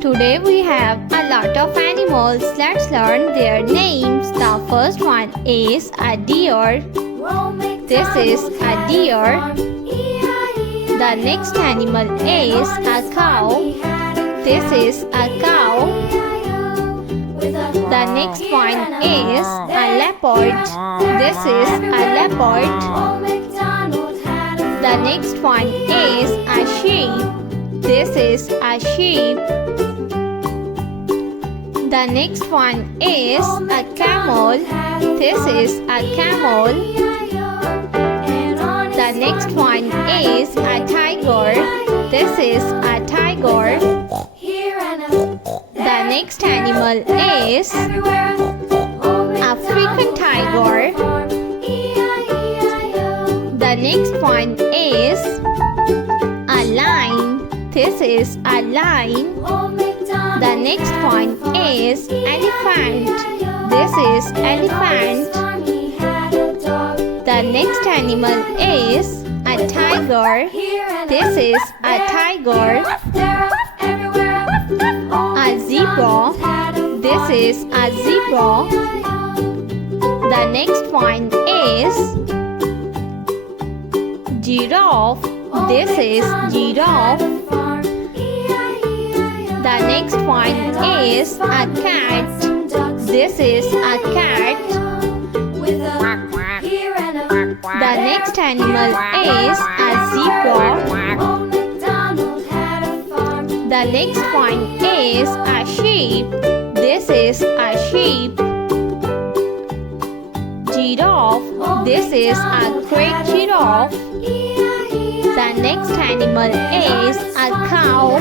Today we have a lot of animals. Let's learn their names. The first one is a deer. This is a deer. The next animal is a cow. This is a cow. The next one is a leopard. This is a leopard. The next one is a sheep. This is a sheep. The next one is a camel. This is a camel. The next one is a tiger. This is a tiger. The next animal is African tiger. The next one is a lion. This is a lion. The next one is elephant. This is elephant. The next animal is a tiger. This is a tiger. A zebra. This is a zebra. The next one is giraffe. This is giraffe. The next one is a cat. This is a cat. The next animal is a zebra. The next one is a sheep. This is a sheep. Giraffe. This is a great giraffe. The next animal is a cow.